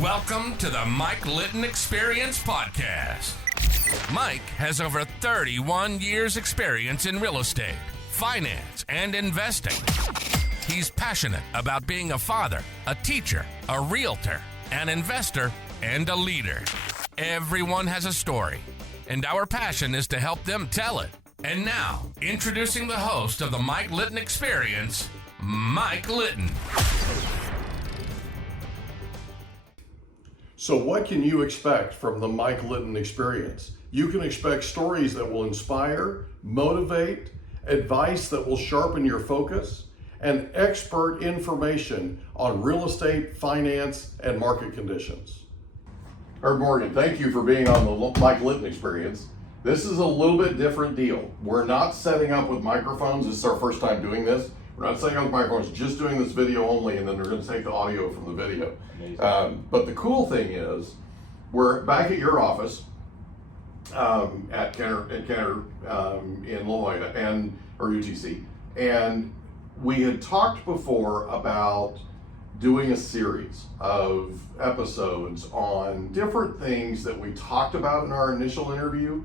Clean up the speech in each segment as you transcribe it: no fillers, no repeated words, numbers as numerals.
Welcome to the Mike Litton Experience podcast. Mike has over 31 years experience in real estate, finance, and investing. He's passionate about being a father, a teacher, a realtor, an investor, and a leader. Everyone has a story, and our passion is to help them tell it. And now, introducing the host of the Mike Litton Experience, Mike Litton. So what can you expect from the Mike Litton Experience? You can expect stories that will inspire, motivate, advice that will sharpen your focus, and expert information on real estate, finance, and market conditions. Herb Morgan, thank you for being on the Mike Litton Experience. This is a little bit different deal. We're not setting up with microphones. This is our first time doing this. We're not setting up with microphones, just doing this video only, and then they're going to take the audio from the video. But the cool thing is, we're back at your office at Kenner in La Jolla, or UTC, and we had talked before about doing a series of episodes on different things that we talked about in our initial interview,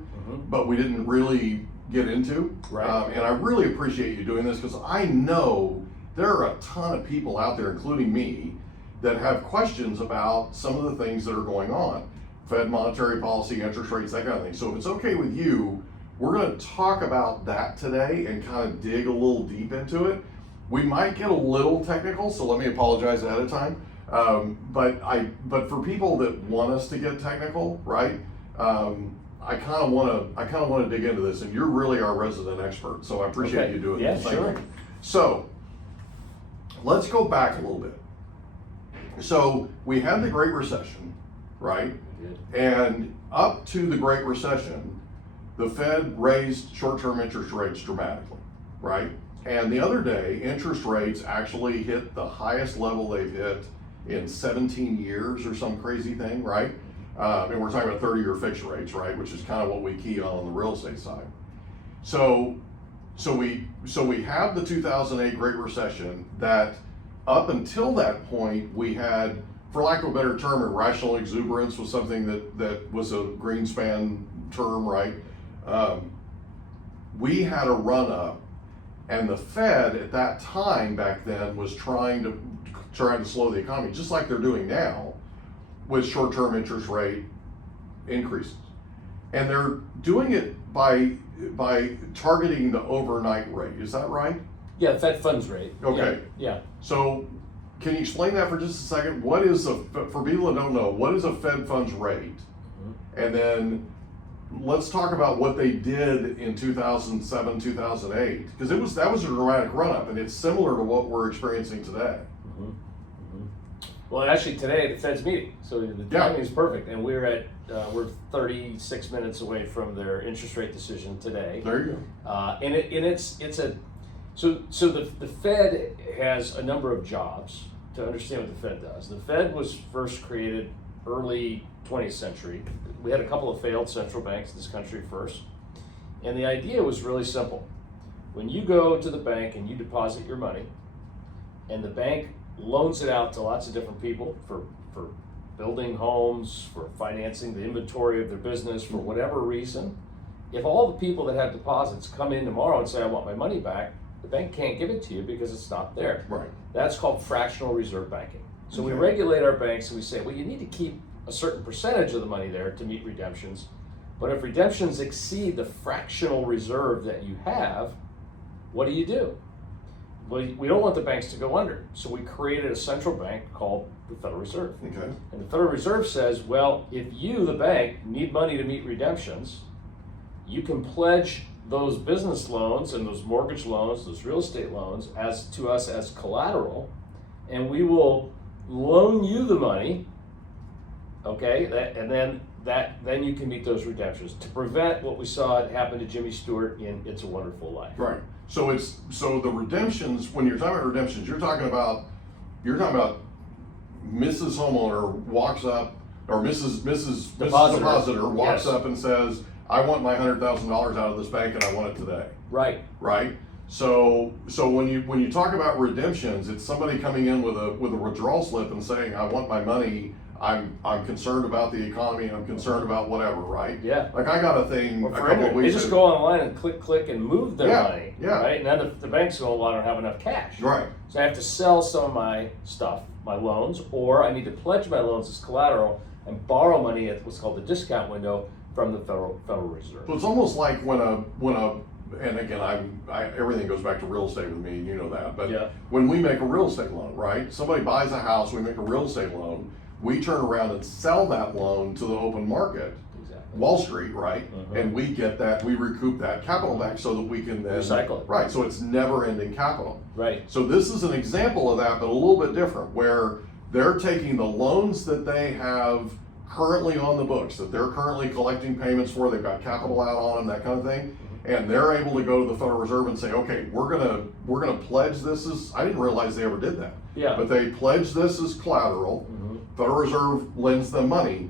but we didn't really get into. Right. And I really appreciate you doing this, because I know there are a ton of people out there, including me, that have questions about some of the things that are going on. Fed monetary policy, interest rates, that kind of thing. So if it's okay with you, we're going to talk about that today and kind of dig a little deep into it. We might get a little technical, so let me apologize ahead of time. But for people that want us to get technical, right? I kind of want to dig into this, and you're really our resident expert, so I appreciate you doing this. Yeah, sure. So let's go back a little bit. So we had the Great Recession, right? And up to the Great Recession, the Fed raised short-term interest rates dramatically, right? And the other day, interest rates actually hit the highest level they've hit in 17 years or some crazy thing, right? And we're talking about 30-year fixed rates, right? Which is kind of what we key on the real estate side. So we have the 2008 Great Recession that up until that point we had, for lack of a better term, irrational exuberance was something that was a Greenspan term, right? We had a run up, and the Fed at that time back then was trying to slow the economy, just like they're doing now, with short-term interest rate increases. And they're doing it by targeting the overnight rate. Is that right? Yeah, Fed funds rate. Okay. Yeah. So can you explain that for just a second? What is for people that don't know, what is a Fed funds rate? And then let's talk about what they did in 2007, 2008, because that was a dramatic run-up, and it's similar to what we're experiencing today. Well, actually today the Fed's meeting, so the timing is perfect, and we're 36 minutes away from their interest rate decision today. There you go. So the Fed has a number of jobs. To understand what the Fed does, the Fed was first created early 20th century. We had a couple of failed central banks in this country first, and the idea was really simple. When you go to the bank and you deposit your money, and the bank loans it out to lots of different people for building homes, for financing the inventory of their business, for whatever reason, if all the people that have deposits come in tomorrow and say, I want my money back, the bank can't give it to you because it's not there. Right. That's called fractional reserve banking. So we regulate our banks and we say, well, you need to keep a certain percentage of the money there to meet redemptions. But if redemptions exceed the fractional reserve that you have, what do? Well, we don't want the banks to go under. So we created a central bank called the Federal Reserve. Okay. And the Federal Reserve says, well, if you, the bank, need money to meet redemptions, you can pledge those business loans and those mortgage loans, those real estate loans, to us as collateral, and we will loan you the money, okay, and then you can meet those redemptions to prevent what we saw happen to Jimmy Stewart in It's a Wonderful Life. Right. So the redemptions, when you're talking about redemptions, you're talking about Mrs. Homeowner walks up, or Mrs. Depositor walks up and says, I want my $100,000 out of this bank and I want it today. Right. Right. So when you talk about redemptions, it's somebody coming in with a withdrawal slip and saying, I want my money I'm concerned about the economy, I'm concerned about whatever, right? Yeah. Like I got a thing a couple of weeks They just ago. go online and click and move their money. Yeah. Right? And then the banks go, well, I don't have enough cash. Right. So I have to sell some of my stuff, my loans, or I need to pledge my loans as collateral and borrow money at what's called the discount window from the Federal Reserve. So it's almost like when a and again, everything goes back to real estate with me, you know that. But Yeah. when we make a real estate loan, right? Somebody buys a house, we make a real estate loan, we turn around and sell that loan to the open market, Exactly. Wall Street, right? Mhm. And we get that, we recoup that capital back so that we can then Recycle it. Right. So it's never ending capital. Right. So this is an example of that, but a little bit different, where they're taking the loans that they have currently on the books, that they're currently collecting payments for, they've got capital out on them, that kind of thing, and they're able to go to the Federal Reserve and say, okay, we're gonna pledge this as, I didn't realize they ever did that. Yeah. But they pledge this as collateral, Federal Reserve lends them money.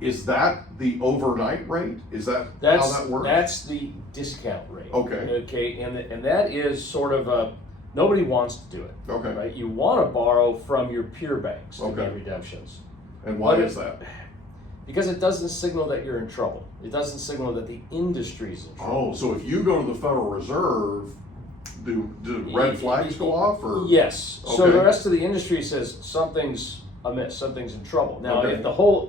Is that the overnight rate? Is that how that works? That's the discount rate. Okay. Okay, and that is sort of a, nobody wants to do it. Okay. Right? You want to borrow from your peer banks to Okay. get redemptions. And why But is that? Because it doesn't signal that you're in trouble. It doesn't signal that the industry's in trouble. Oh, so if you go to the Federal Reserve, do red flags go off, or? Yes. So Okay. the rest of the industry says something's amiss, something's in trouble. Now, Okay.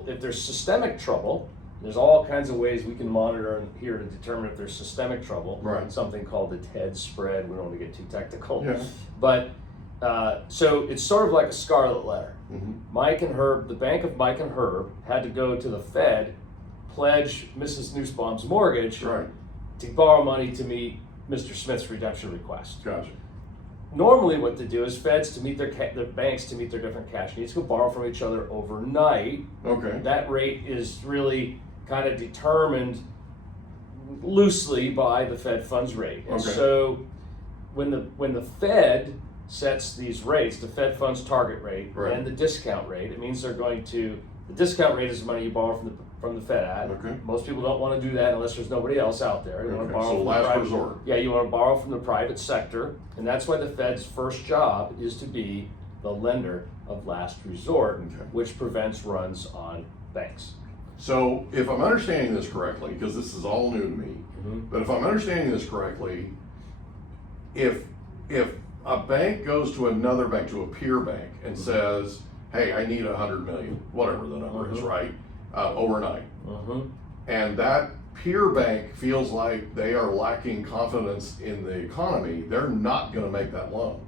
if there's systemic trouble, there's all kinds of ways we can monitor here to determine if there's systemic trouble. Right. Something called the TED spread. We don't want to get too technical. Yeah. But so it's sort of like a scarlet letter. Mhm. Mike and Herb, the bank of Mike and Herb, had to go to the Fed, pledge Mrs. Nussbaum's mortgage Right. to borrow money to meet Mr. Smith's redemption request. Gotcha. Normally, what they do is Feds to meet their banks to meet their different cash needs go borrow from each other overnight. Okay. That rate is really kind of determined loosely by the Fed funds rate. And Okay. so when the Fed sets these rates, the Fed funds target rate Right. and the discount rate, it means they're going to, the discount rate is the money you borrow from the Fed at. Okay. Most people don't want to do that unless there's nobody else out there. You want to Okay, borrow so from the last private, resort. Yeah, you want to borrow from the private sector, and that's why the Fed's first job is to be the lender of last resort, Okay. which prevents runs on banks. So if I'm understanding this correctly, because this is all new to me, but if I'm understanding this correctly, if a bank goes to another bank, to a peer bank, and says, hey, I need 100 million, whatever the number is, right, overnight, and that peer bank feels like they are lacking confidence in the economy, they're not going to make that loan.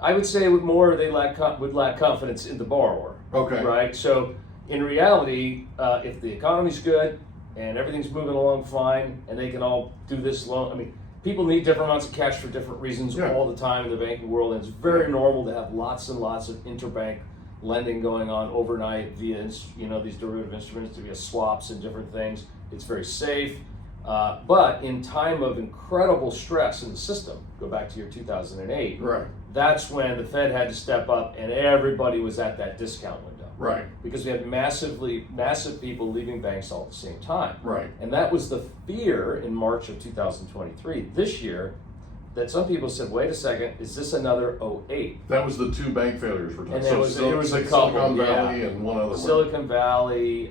I would say with more they would lack confidence in the borrower. Okay. Right. So in reality, if the economy's good and everything's moving along fine, and they can all do this loan, I mean, people need different amounts of cash for different reasons Yeah. all the time in the banking world, and it's very normal to have lots and lots of interbank lending going on overnight via these derivative instruments, via swaps and different things. It's very safe. But in time of incredible stress in the system, go back to your 2008, Right. that's when the Fed had to step up and everybody was at that discount window. Right. Because we had massive people leaving banks all at the same time. Right. And that was the fear in March of 2023, this year, that some people said, wait a second, is this another 08? That was the two bank failures we're talking And there was a couple, Silicon Valley yeah. and one other one. Silicon Valley,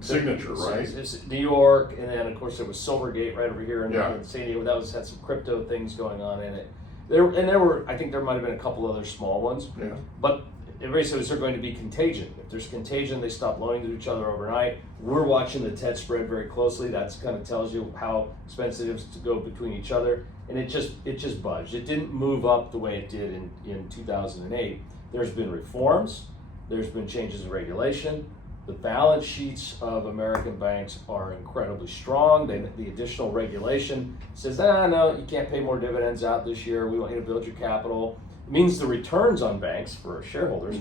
Signature, right? It's New York, and then of course there was Silvergate right over here in Yeah. San Diego. That had some crypto things going on in it. I think there might have been a couple other small ones. Yeah. But everybody said, is there going to be contagion? If there's contagion, they stop loaning to each other overnight. We're watching the TED spread very closely. That kind of tells you how expensive it is to go between each other. And it just budged. It didn't move up the way it did in 2008. There's been reforms. There's been changes in regulation. The balance sheets of American banks are incredibly strong. The additional regulation says, no, you can't pay more dividends out this year. We want you to build your capital. It means the returns on banks for shareholders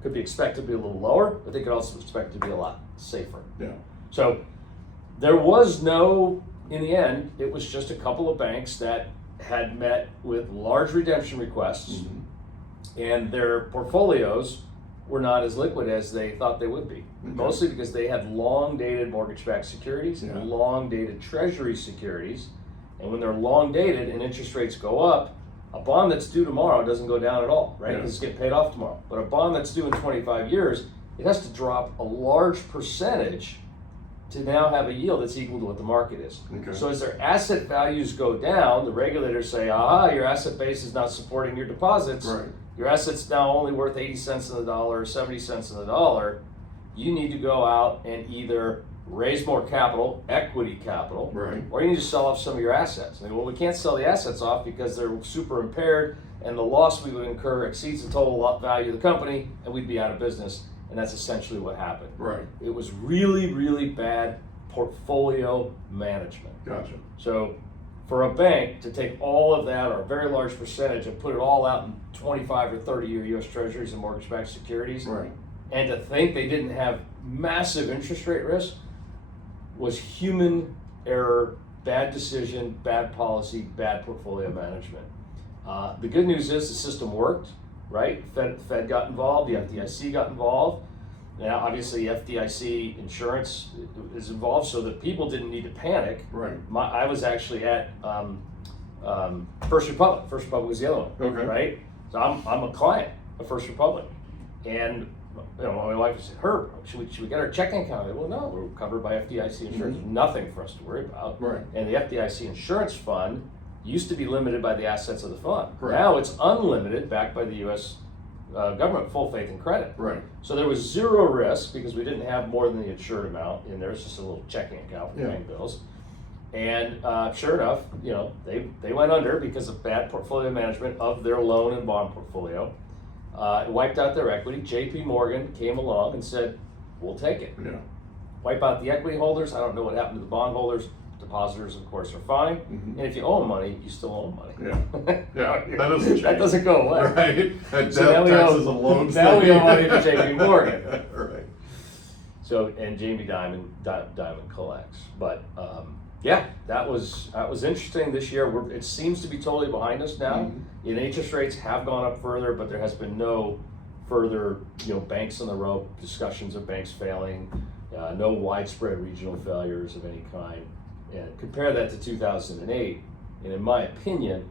could be expected to be a little lower, but they could also expect to be a lot safer. Yeah. So there was in the end, it was just a couple of banks that had met with large redemption requests, and their portfolios were not as liquid as they thought they would be. Mostly because they had long-dated mortgage-backed securities Yeah. and long-dated treasury securities. And when they're long-dated and interest rates go up, A bond that's due tomorrow doesn't go down at all, right? Yeah. Because it's getting paid off tomorrow. But a bond that's due in 25 years, it has to drop a large percentage to now have a yield that's equal to what the market is. Okay. So as their asset values go down, the regulators say, aha, your asset base is not supporting your deposits. Right. Your asset's now only worth 80 cents on the dollar or 70 cents on the dollar. You need to go out and either raise more capital, equity capital, Right. or you need to sell off some of your assets. Well, we can't sell the assets off because they're super impaired and the loss we would incur exceeds the total value of the company and we'd be out of business. And that's essentially what happened. Right. It was really, really bad portfolio management. Gotcha. So for a bank to take all of that, or a very large percentage, and put it all out in 25 or 30-year U.S. Treasuries and mortgage-backed securities, Right. and to think they didn't have massive interest rate risk was human error, bad decision, bad policy, bad portfolio management. The good news is the system worked, right? Fed got involved, the FDIC got involved. Now, obviously, FDIC insurance is involved, so that people didn't need to panic. Right. I was actually at First Republic. First Republic was the other one. Okay. Right. So I'm a client of First Republic, and my wife said, "Herb, should we get our checking account?" I said, well, no, we're covered by FDIC insurance. Mm-hmm. Nothing for us to worry about. Right. And the FDIC insurance fund used to be limited by the assets of the fund. Correct. Now it's unlimited, backed by the U.S. Government, full faith and credit. Right. So there was zero risk because we didn't have more than the insured amount in there. It's just a little checking account for paying bills. And sure enough, they went under because of bad portfolio management of their loan and bond portfolio. It wiped out their equity. J.P. Morgan came along and said, "We'll take it." Yeah. Wipe out the equity holders. I don't know what happened to the bond holders. Depositors, of course, are fine. Mm-hmm. And if you owe money, you still owe money. Yeah. Yeah. That doesn't change. That doesn't go away. Right. And So now we taxes owe- and loans. now we owe money to J.P. Morgan. Right. So, and Jamie Dimon collects. But yeah, that was interesting this year. It seems to be totally behind us now. Mm-hmm. And interest rates have gone up further, but there has been no further, banks on the rope, discussions of banks failing, no widespread regional failures of any kind. And compare that to 2008, and in my opinion,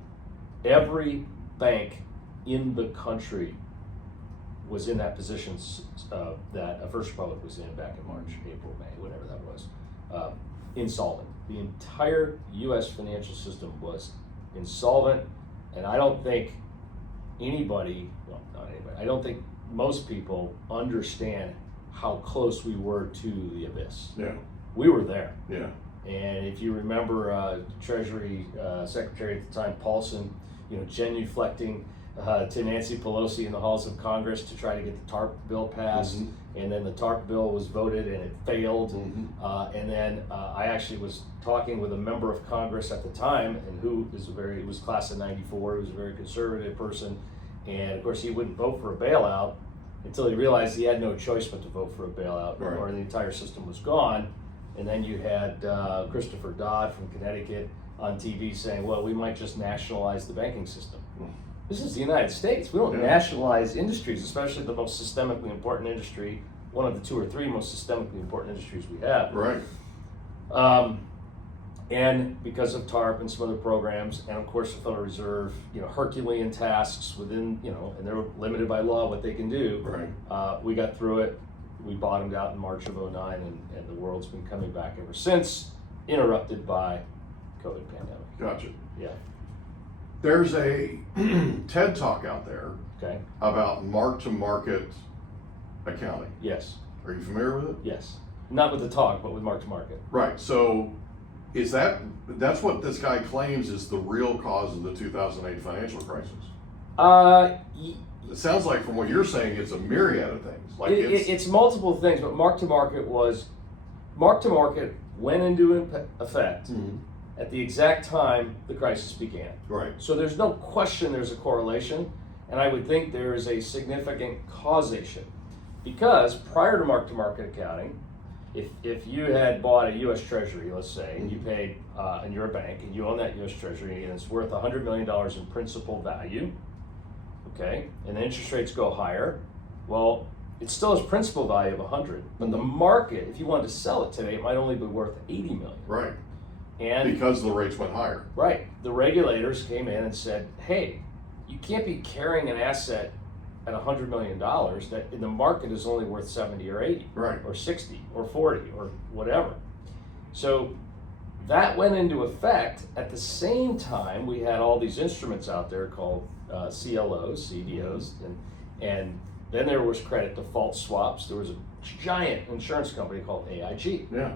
every bank in the country was in that position that First Republic was in back in March, April, May, whatever that was, insolvent. The entire U.S. financial system was insolvent, and I don't think anybody, well, not anybody, I don't think most people understand how close we were to the abyss. Yeah. We were there. Yeah. And if you remember Treasury Secretary at the time, Paulson, genuflecting to Nancy Pelosi in the halls of Congress to try to get the TARP bill passed. Mm-hmm. And then the TARP bill was voted and it failed. Mm-hmm. And then I actually was talking with a member of Congress at the time, and who was class of '94, he was a very conservative person. And of course he wouldn't vote for a bailout until he realized he had no choice but to vote for a bailout, right, or the entire system was gone. And then you had Christopher Dodd from Connecticut on TV saying, well, we might just nationalize the banking system. This is the United States. We don't nationalize industries, especially the most systemically important industry, one of the two or three most systemically important industries we have. Right. And because of TARP and some other programs, and of course the Federal Reserve, Herculean tasks within, and they're limited by law what they can do. Right. We got through it. We bottomed out in March of '09, and the world's been coming back ever since, interrupted by COVID pandemic. Gotcha. Yeah. There's a TED Talk out there Okay. about mark-to-market accounting. Yes. Are you familiar with it? Yes. Not with the talk, but with mark to market. Right. So that's what this guy claims is the real cause of the 2008 financial crisis? It sounds like from what you're saying, it's a myriad of things. Like it's multiple things, but mark to market went into effect at the exact time the crisis began. Right. So there's no question there's a correlation, and I would think there is a significant causation, because prior to market accounting, if you had bought a U.S. Treasury, let's say, and you paid, and you're a bank, and you own that U.S. Treasury, and it's worth $100 million in principal value, okay, and the interest rates go higher, well, it still has principal value of 100, but the market, if you wanted to sell it today, it might only be worth 80 million. Right. And because the rates went higher. right, the regulators came in and said, hey, you can't be carrying an asset at $100 million that in the market is only worth 70 or 80, Right. or 60 or 40 or whatever. So that went into effect. At the same time, we had all these instruments out there called CLOs, CDOs, and then there was credit default swaps. There was a giant insurance company called AIG. Yeah.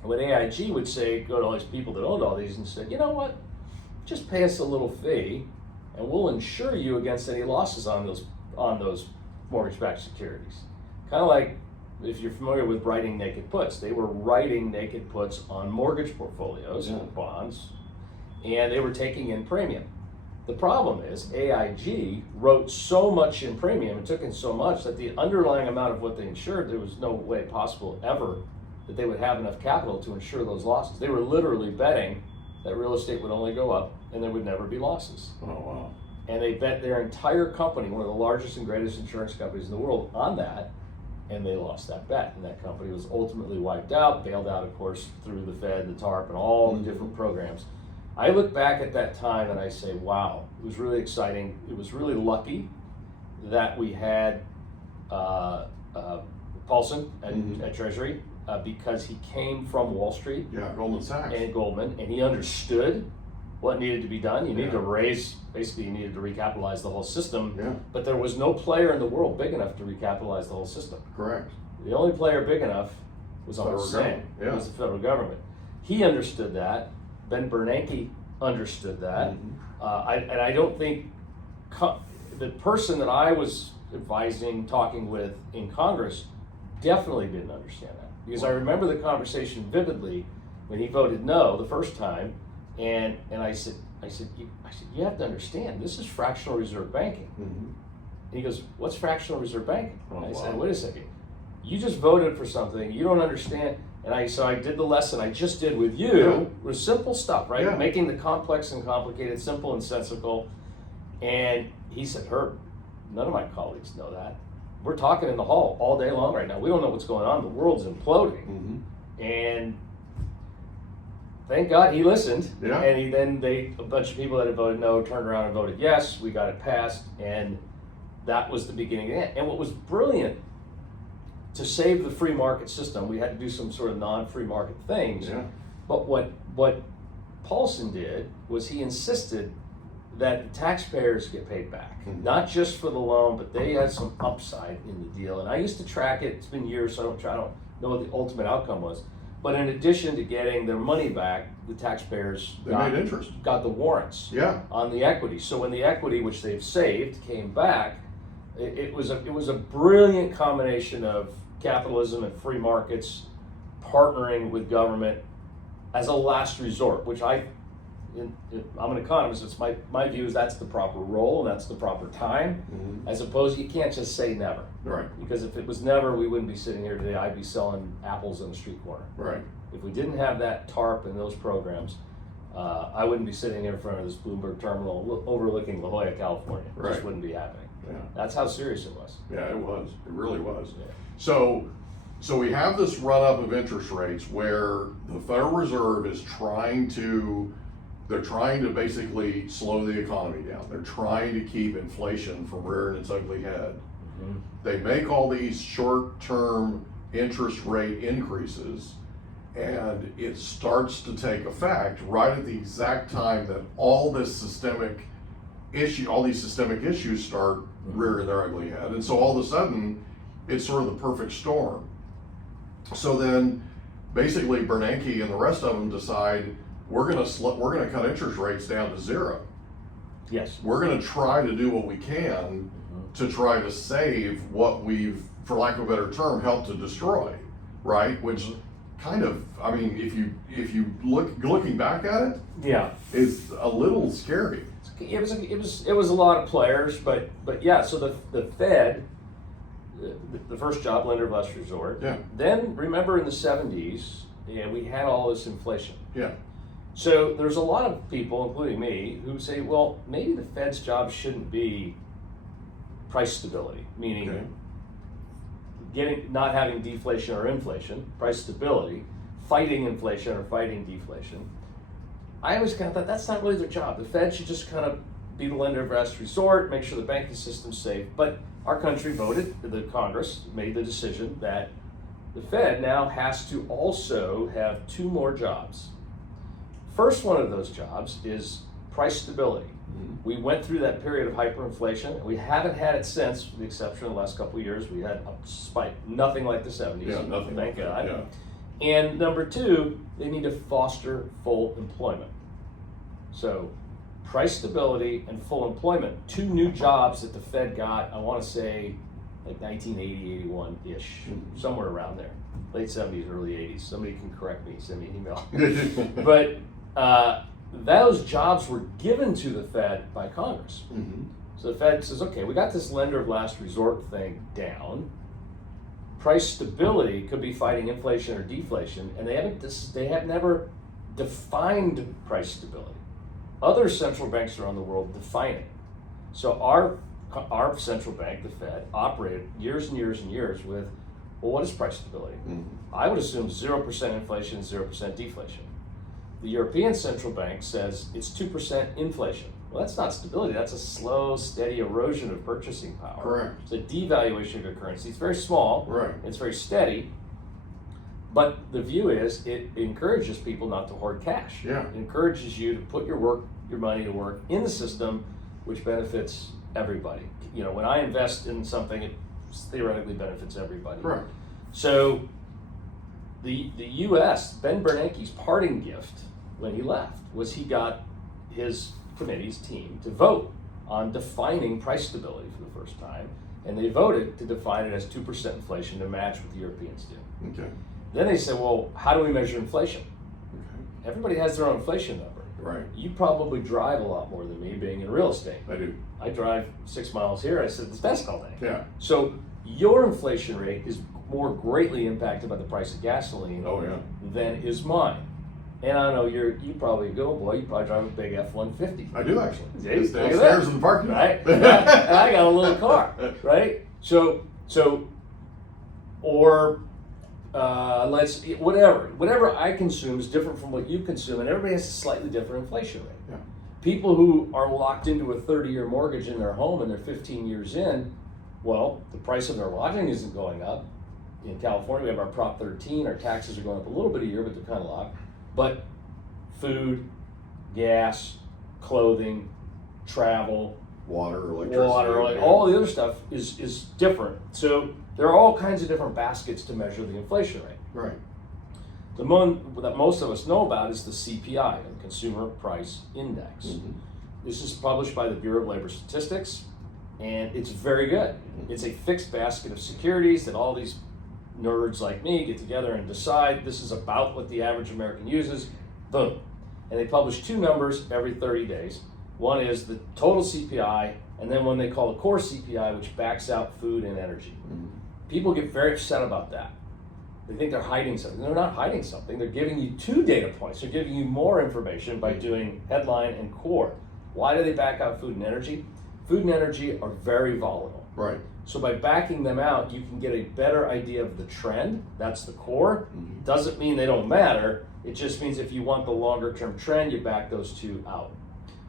And what AIG would say, go to all these people that owned all these and said, you know what, just pay us a little fee and we'll insure you against any losses on those mortgage-backed securities. Kind of like, if you're familiar with writing naked puts, they were writing naked puts on mortgage portfolios, bonds, and they were taking in premium. The problem is AIG wrote so much in premium and took in so much that the underlying amount of what they insured, there was no way possible ever that they would have enough capital to insure those losses. They were literally betting that real estate would only go up and there would never be losses. Oh, wow. And they bet their entire company, one of the largest and greatest insurance companies in the world, on that, and they lost that bet. And that company was ultimately wiped out, bailed out, of course, through the Fed, the TARP, and all the different programs. I look back at that time and I say, wow, it was really exciting. It was really lucky that we had Paulson at Treasury because he came from Wall Street. Yeah, Goldman Sachs. And Goldman, and he understood what needed to be done. You needed to raise, basically you needed to recapitalize the whole system, but there was no player in the world big enough to recapitalize the whole system. Correct. The only player big enough was on the government. It was the federal government. He understood that. Ben Bernanke understood that. I don't think the person that I was advising, talking with in Congress definitely didn't understand that. Because I remember the conversation vividly when he voted no the first time, and I said, you have to understand, this is fractional reserve banking. And he goes, what's fractional reserve banking? And I said, wait a second, you just voted for something, you don't understand. And so I did the lesson I just did with you, with simple stuff, right? Making the complex and complicated simple and sensible. And he said, Herb, none of my colleagues know that. We're talking in the hall all day long right now. We don't know what's going on. The world's imploding. And thank God he listened. And a bunch of people that had voted no turned around and voted yes. We got it passed. And that was the beginning of it. And what was brilliant, to save the free market system, we had to do some sort of non-free market things. But what Paulson did was he insisted that the taxpayers get paid back, not just for the loan, but they had some upside in the deal. And I used to track it. It's been years, so I don't know what the ultimate outcome was. But in addition to getting their money back, the taxpayers made interest. Got the warrants on the equity. So when the equity, which they've saved, came back, it was a brilliant combination of capitalism and free markets partnering with government as a last resort, which I'm an economist. It's my view is that's the proper role and that's the proper time, as opposed you can't just say never. Right. Because if it was never, we wouldn't be sitting here today. I'd be selling apples on the street corner. Right. If we didn't have that TARP and those programs, I wouldn't be sitting here in front of this Bloomberg terminal overlooking La Jolla, California. It just wouldn't be happening. That's how serious it was. Yeah, it was. It really was. So we have this run up of interest rates where the Federal Reserve is trying to basically slow the economy down. They're trying to keep inflation from rearing its ugly head. They make all these short-term interest rate increases, and it starts to take effect right at the exact time that all these systemic issues start rearing their ugly head. And so all of a sudden, it's sort of the perfect storm. So then basically Bernanke and the rest of them decide we're going to cut interest rates down to zero. Yes. We're going to try to do what we can to try to save what we've, for lack of a better term, helped to destroy, right? Which kind of, I mean, if you looking back at it, is a little scary. It was a lot of players, but yeah. So the Fed, the first job, lender of last resort. Then remember in the 70s, we had all this inflation. So there's a lot of people, including me, who say, well, maybe the Fed's job shouldn't be price stability, meaning not having deflation or inflation, price stability, fighting inflation or fighting deflation. I always kind of thought that's not really their job. The Fed should just kind of be the lender of last resort, make sure the banking system's safe. But our country voted, the Congress made the decision that the Fed now has to also have 2 more jobs. First one of those jobs is price stability. We went through that period of hyperinflation, and we haven't had it since, with the exception of the last couple of years. We had a spike, nothing like the 70s. Yeah, nothing. Thank God. Yeah. And number 2, they need to foster full employment. So price stability and full employment, 2 new jobs that the Fed got, I want to say like 1980, 81-ish, somewhere around there. Late 70s, early 80s. Somebody can correct me, send me an email. But those jobs were given to the Fed by Congress. So the Fed says, okay, we got this lender of last resort thing down. Price stability could be fighting inflation or deflation, and they have never defined price stability. Other central banks around the world define it. So our central bank, the Fed, operated years and years and years with, well, what is price stability? I would assume 0% inflation, 0% deflation. The European Central Bank says it's 2% inflation. Well, that's not stability. That's a slow, steady erosion of purchasing power. Correct. It's a devaluation of your currency. It's very small. Right. It's very steady. But the view is it encourages people not to hoard cash. Yeah. It encourages you to put your money to work in the system, which benefits everybody. You know, when I invest in something, it theoretically benefits everybody. Correct. So the U.S., Ben Bernanke's parting gift when he left was he got his committee's team to vote on defining price stability for the first time, and they voted to define it as 2% inflation to match what the Europeans do. Okay. Then they said, well, how do we measure inflation? Okay. Everybody has their own inflation number. Right. You probably drive a lot more than me being in real estate. I do. I drive 6 miles here, I sit at this desk all day. Yeah. So your inflation rate is more greatly impacted by the price of gasoline Oh, yeah. than is mine. And I know you probably go, boy, you probably drive a big F-150. I do actually. See? It's Look at downstairs that. in the parking lot. Right? And I got a little car, right? So, or whatever I consume is different from what you consume, and everybody has a slightly different inflation rate. Yeah. People who are locked into a 30-year mortgage in their home and they're 15 years in, well, the price of their lodging isn't going up. In California, we have our Prop 13. Our taxes are going up a little bit a year, but they're kind of locked. But food, gas, clothing, travel, Water, electricity. all the other stuff is different. So there are all kinds of different baskets to measure the inflation rate. Right. The one that most of us know about is the CPI, the Consumer Price Index. This is published by the Bureau of Labor Statistics, and it's very good. It's a fixed basket of securities that all these nerds like me get together and decide this is about what the average American uses. Boom. And they publish 2 numbers every 30 days. One is the total CPI, and then one they call the core CPI, which backs out food and energy. People get very upset about that. They think they're hiding something. They're not hiding something. They're giving you 2 data points. They're giving you more information by doing headline and core. Why do they back out food and energy? Food and energy are very volatile. Right. So by backing them out, you can get a better idea of the trend. That's the core. Doesn't mean they don't matter. It just means if you want the longer term trend, you back those 2 out.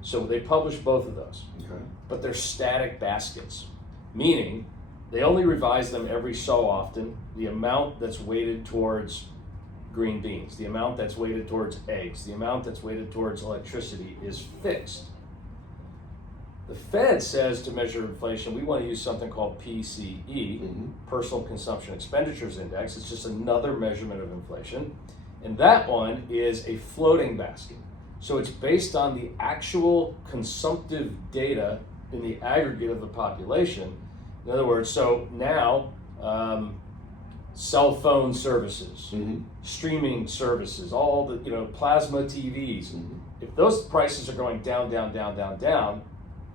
So they publish both of those. Okay. But they're static baskets, meaning they only revise them every so often. The amount that's weighted towards green beans, the amount that's weighted towards eggs, the amount that's weighted towards electricity is fixed. The Fed says to measure inflation, we want to use something called PCE, Personal Consumption Expenditures Index. It's just another measurement of inflation. And that one is a floating basket. So it's based on the actual consumptive data in the aggregate of the population. In other words, so now cell phone services, streaming services, all the plasma TVs. If those prices are going down,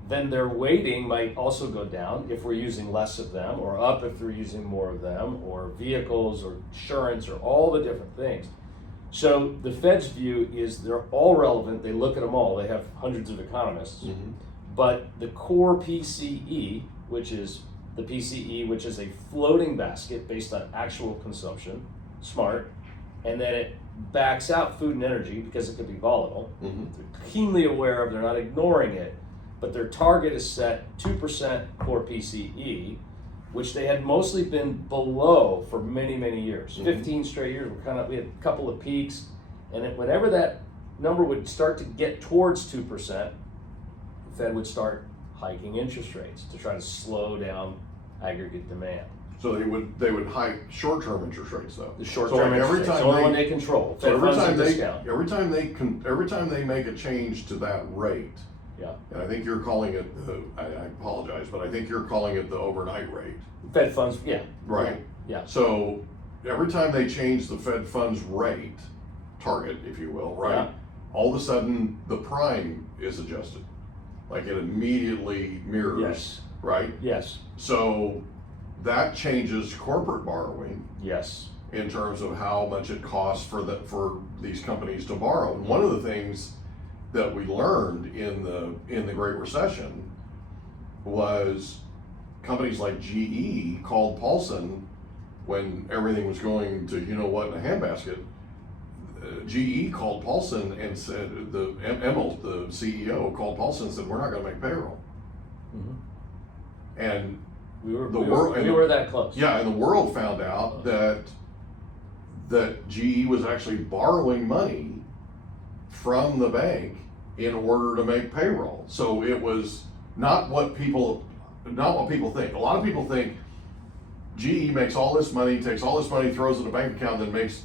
then their weighting might also go down if we're using less of them, or up if we're using more of them, or vehicles, or insurance, or all the different things. So the Fed's view is they're all relevant. They look at them all. They have hundreds of economists. But the core PCE, which is a floating basket based on actual consumption, smart, and then it backs out food and energy because it could be volatile. They're keenly aware of, they're not ignoring it, but their target is set 2% core PCE, which they had mostly been below for many, many years. 15 straight years. We had a couple of peaks, and whenever that number would start to get towards 2%, the Fed would start hiking interest rates to try to slow down aggregate demand. So they would hike short-term interest rates though. The short-term interest rates, the only one they control. So every time they make a change to that rate, yeah. And I think you're calling it I apologize, but I think you're calling it the overnight rate. Fed funds, yeah. Right. Yeah. So every time they change the Fed funds rate target, if you will, right? Yeah. All of a sudden the prime is adjusted. Like it immediately mirrors. Yes. Right? Yes. So that changes corporate borrowing. Yes. In terms of how much it costs for these companies to borrow. And one of the things that we learned in the Great Recession was companies like GE called Paulson when everything was going to in a handbasket. GE called Paulson and said, Emil, the CEO, called Paulson and said, we're not going to make payroll. Mm-hmm. And we were that close. Yeah, and the world found out that GE was actually borrowing money from the bank in order to make payroll. So it was not what people think. A lot of people think GE makes all this money, takes all this money, throws it in a bank account, then makes.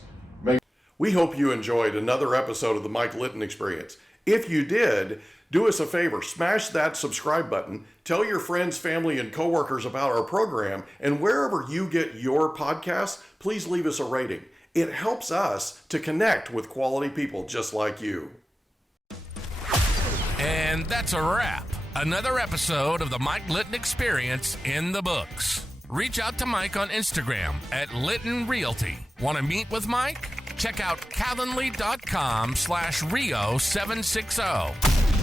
We hope you enjoyed another episode of the Mike Litton Experience. If you did, do us a favor, smash that subscribe button, tell your friends, family, and coworkers about our program, and wherever you get your podcasts, please leave us a rating. It helps us to connect with quality people just like you. And that's a wrap. Another episode of the Mike Litton Experience in the books. Reach out to Mike on Instagram at Litton Realty. Want to meet with Mike? Check out Calendly.com/Rio760.